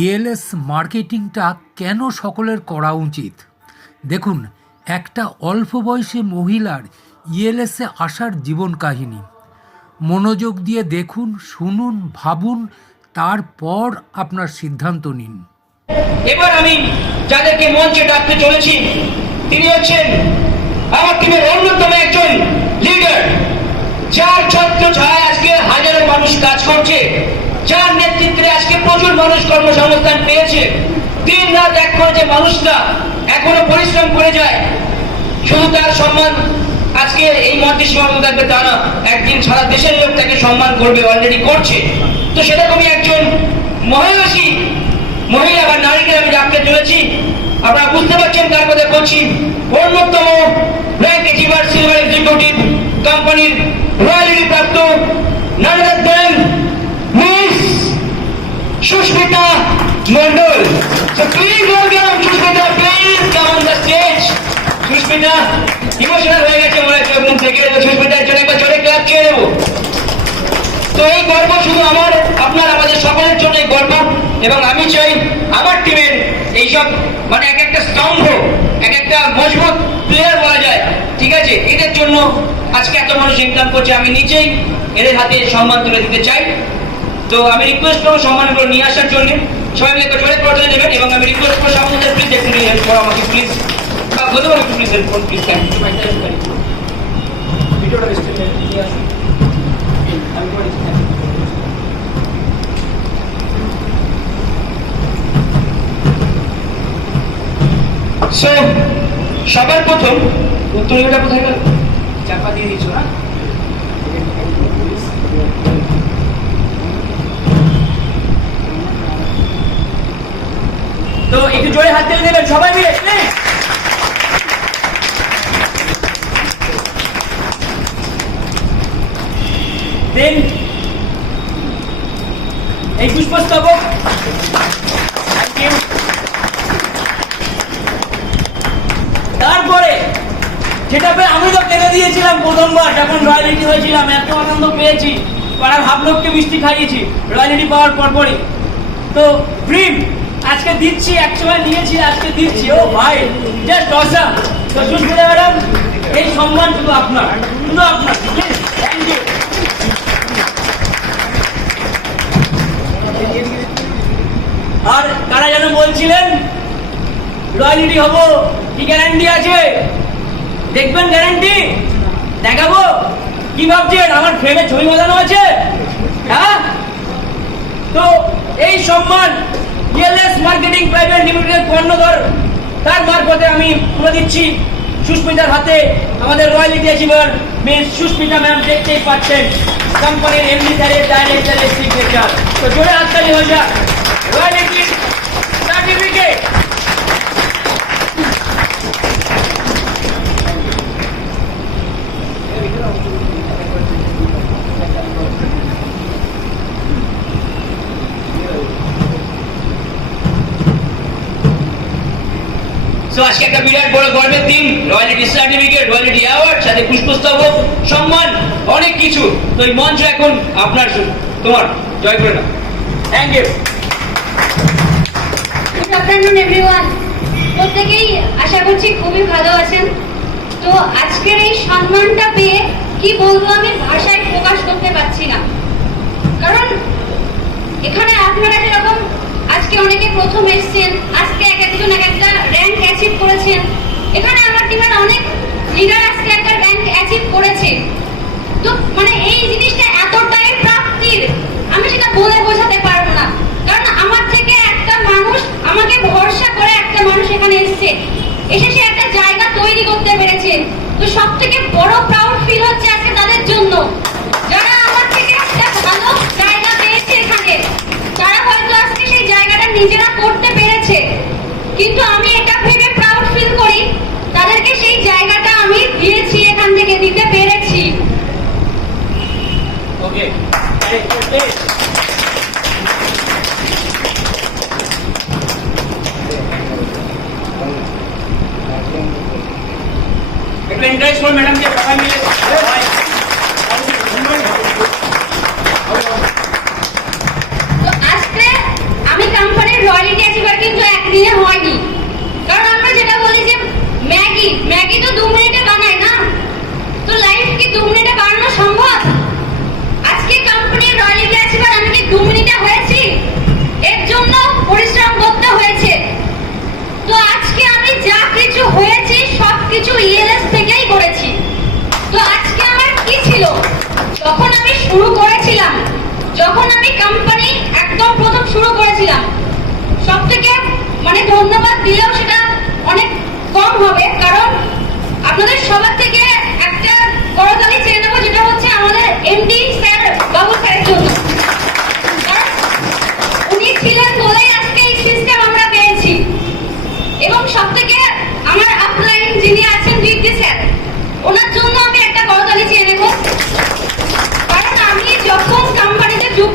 ELS মার্কেটিংটা কেন সকলের করা উচিত? দেখুন, একটা অল্প বয়সী মহিলার ইএলএসে আসার জীবন কাহিনী মনোযোগ দিয়ে দেখুন, শুনুন, ভাবুন, তারপর আপনার সিদ্ধান্ত নিন। এবার আমি যাদেরকে মঞ্চে ডাকতে চলেছি তিনি হচ্ছেন আমার টিমের অন্যতম একজন লিডার, যার ছত্র ছায় আজকে হাজারো মানুষ কাজ করছে, যার নেতৃত্বে আজকে প্রচুর মানুষ কর্মসংস্থান পেয়েছে। দিন রাত এক করে যে মানুষটা এখনো পরিশ্রম করে যায়, শুধু তার সম্মান আজকে এই মঞ্চে সীমাবদ্ধ থাকবে তা না, একদিন সারা দেশের লোক তাকে সম্মান করবে, অলরেডি করছে। তো সেরকমই একজন মহিষী মহিলা বা নারীকে আমি ডাকতে চলেছি। আপনারা বুঝতে পারছেন কার কথা বলছি। অন্যতম র্যাঙ্ক অ্যাচিভার সিলভার এক্সিকিউটিভ কোম্পানির রয়্যালিটি প্রাপ্ত none other than miss Sushmita Mondal. So please welcome Sushmita, please come on the stage. Sushmita emotional হয়ে গেছে মনে হচ্ছে মুখ থেকে। সুস্মিতার জন্য একবার জোরে ক্লাপ চেয়ে নেবো। তো এই গর্ব শুধু আমার, আপনার, আমাদের সকলের জন্য এই গর্ব। এবং আমি চাই আমার টিমের এইসব মানে এক একটা স্তম্ভ, এক একটা মজবুত প্লেয়ার বলা যায়, ঠিক আছে, এদের জন্য আজকে এত মানুষ ইনকাম করছে, আমি নিজেই এদের হাতে সম্মান তুলে দিতে চাই। তো আমি রিকোয়েস্ট করবো সম্মানগুলো নিয়ে আসার জন্য সবাই মিলে জোরে করে দেবেন। এবং আমি রিকোয়েস্ট করবো আমাদের প্লিজ একটু হেল্প করো আমাকে, প্লিজ বলতে পারো একটু প্লিজ হেল্প করুন, প্লিজ। Thank you. ভিডিওটা নিয়ে আসুন। সো সবার প্রথম উত্তরটা কোথায় গেল? চাপা দিয়ে দিচ্ছ না? তো একটু জোরে হাত দিয়ে দেবেন সবাই মিলে। দেন এই পুষ্পস্তবক তারপরে যেটা আমি তো টেনে দিয়েছিলাম প্রথমবার যখন রয়্যালিটি হয়েছিলাম, এত আনন্দ পেয়েছি, পাড়ার হাফলোককে মিষ্টি খাইয়েছি রয়্যালিটি পাওয়ার পরপরই। তো ড্রিম আজকে দিচ্ছি, একসময় নিয়েছি, আজকে দিচ্ছি। ও ভাই, জাস্ট অসাম। তো সুস্মিতা ম্যাডাম, এই সম্মান শুধু আপনার, শুধু আপনার। Thank you. আর কারা যেন বলছিলেন রয়্যালিটি হবো, কি গ্যারান্টি আছে? দেখবেন গ্যারান্টি দেখাবো। কি ভাবছেন আমার ফ্রেমে ছবি বাঁধানো আছে? হ্যাঁ, তো এই সম্মান ইএলএস মার্কেটিং প্রাইভেট লিমিটেড কর্ণধর, তার মারফতে আমি তুলে দিচ্ছি সুস্মিতার হাতে। আমাদের royalty achiever miss Sushmita ma'am, দেখতেই পাচ্ছেন কোম্পানির এমডি স্যারের ডাইরেক্টরের সিগনেচার। তো জোরে হাততালি হয়ে যাক। Royalty certificate. আজকে একটা বিরাট বড় গর্বের দিন, রয়্যালিটি সার্টিফিকেট, রয়্যালিটি অ্যাওয়ার্ড, সাথে পুষ্পস্তবক, সম্মান, অনেক কিছু। তো এই মঞ্চ এখন আপনার, তোমার। জয় করে না। Thank you. Good afternoon everyone. প্রত্যেকেই আশা করছি খুবই ভালো আছেন। তো আজকের এই সম্মানটা পেয়ে কি বলবো, আমি ভাষায় প্রকাশ করতে পারছি না। কারণ এখানে আপনারা যেরকম আজকে অনেকে প্রথম এসেছেন, আজকে এক একজন এক একটা র্যাঙ্ক অ্যাচিভ করেছেন, এখানে আমার টিমের অনেক লিডার আজকে একটা র্যাঙ্ক অ্যাচিভ করেছে। তো মানে এই জিনিসটা এতটাই প্রাপ্তির, আমি সেটা বলে বোঝাতে পারবো না। কারণ আমার থেকে একটা মানুষ, আমাকে ভরসা করে একটা মানুষ এখানে এসেছে, এসে সে একটা জায়গা তৈরি করতে পেরেছে। তো সব থেকে বড় প্রাউড ফিল হচ্ছে আজকে তাদের জন্য, যারা আমার থেকে একটা ভালো জায়গা পেয়েছে এখানে। তারা হয়তো আজকে সেই জায়গাটা নিজেরা করতে পেরেছে, কিন্তু আমি এটা ভেবে প্রাউড ফিল করি তাদেরকে সেই জায়গাটা আমি দিয়েছি, এখান থেকে দিতে পেরেছি। ওকে, একটু এনকারেজ করুন ম্যাডামকে, সবাই মিলে। তো আজকে আমি কোম্পানির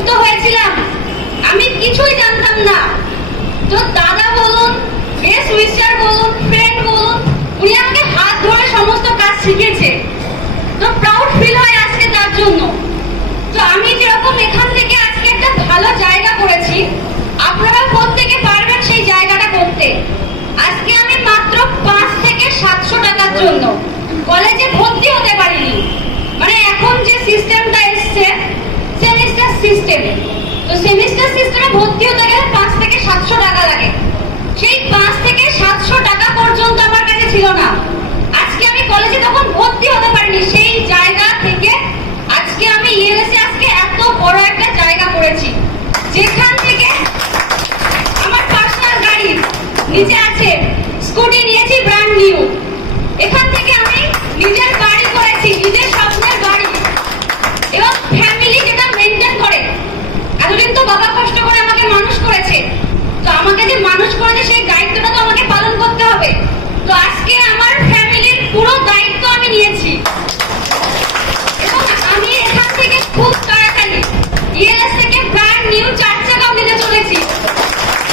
যুক্ত হয়েছিলাম আমি কিছুই জানতাম না। তো দাদা বলুন, বেস্ট উইশার বলুন, ফ্রেন্ড বলুন, উনি আমাকে হাত ধরে সমস্ত কাজ শিখিয়েছে। তো প্রাউড ফিল হয় আজকে তার জন্য। তো আমি যেরকম এখান থেকে আজকে একটা ভালো জায়গা করেছি, আপনারা প্রত্যেকে পারবেন সেই জায়গাটা করতে। আজকে আমি মাত্র 5 থেকে 700 টাকার জন্য কলেজে ভর্তি হতে পারিনি। মানে এখন যে সিস্টেমটা এসছে সেমিস্টার সিস্টেম, তো সেমিস্টার সিস্টেমে ভর্তি হতে গেলে 5 থেকে 700 টাকা লাগে। সেই 5 থেকে 700 টাকা পর্যন্ত আমার কাছে ছিল না। আজকে আমি কলেজে তখন ভর্তি হতে পারিনি, সেই জায়গা থেকে আজকে আমি ইএলএস এ আজকে এত বড় একটা জায়গা করেছি, যেখান থেকে আমার পার্সোনাল গাড়ি নিচে আছে, স্কুটি নিয়েছি ব্র্যান্ড নিউ। এখান থেকে আমি নিজের বাড়ি করেছি, নিজের স্বপ্নের বাড়ি, এবং ফ্যামিলি যেটা মেনটেন করে। এতদিন তো বাবা কষ্ট করে আমাকে মানুষ করেছে, তো আমাকে যে মানুষ করেছে সেই দায়িত্বটা তো আমাকে পালন করতে হবে। তো আজকে আমার ফ্যামিলির পুরো দায়িত্ব আমি নিয়েছি, এবং আমি এখান থেকে খুব তাড়াতাড়ি ইএলএস থেকে ব্র্যান্ড নিউ 4 চাকাও নিতে চলেছি,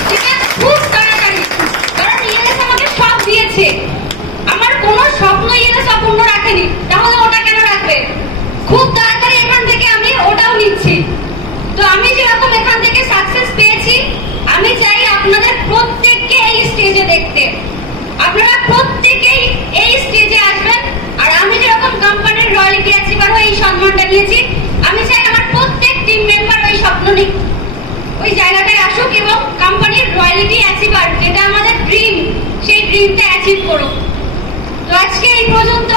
যেটা খুব তাড়াতাড়ি। কারণ ইএলএস আমাকে সব দিয়েছে, আমার কোনো স্বপ্ন ইএলএস অপূর্ণ রাখেনি, তাহলে ওটা কেন রাখবে? খুব তাড়াতাড়ি এখান থেকে আমি ওটাও নিচ্ছি। তো আমি যেরকম এখান থেকে সাকসেস পেয়েছি, আমি চাই আপনাদের প্রত্যেককে এই স্টেজে দেখতে। আপনারা প্রত্যেকেই এই স্টেজে আসবেন, আর আমি যেরকম কোম্পানির রয়্যালিটি অ্যাচিভার হয়ে এই সম্মানটা নিয়েছি, আমি চাই আমার প্রত্যেক টিম মেম্বার ওই স্বপ্ন নিক, ওই জায়গাটায় আসুক এবং কোম্পানির রয়্যালিটি অ্যাচিভার যেটা আমাদের ড্রিম, সেই ড্রিমটা অ্যাচিভ করুক। তো আজকে এই পর্যন্ত।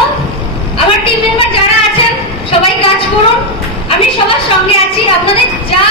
আমার টিম মেম্বার যারা আছেন সবাই কাজ করুন, আমি সবার সঙ্গে আছি। আপনাদের যা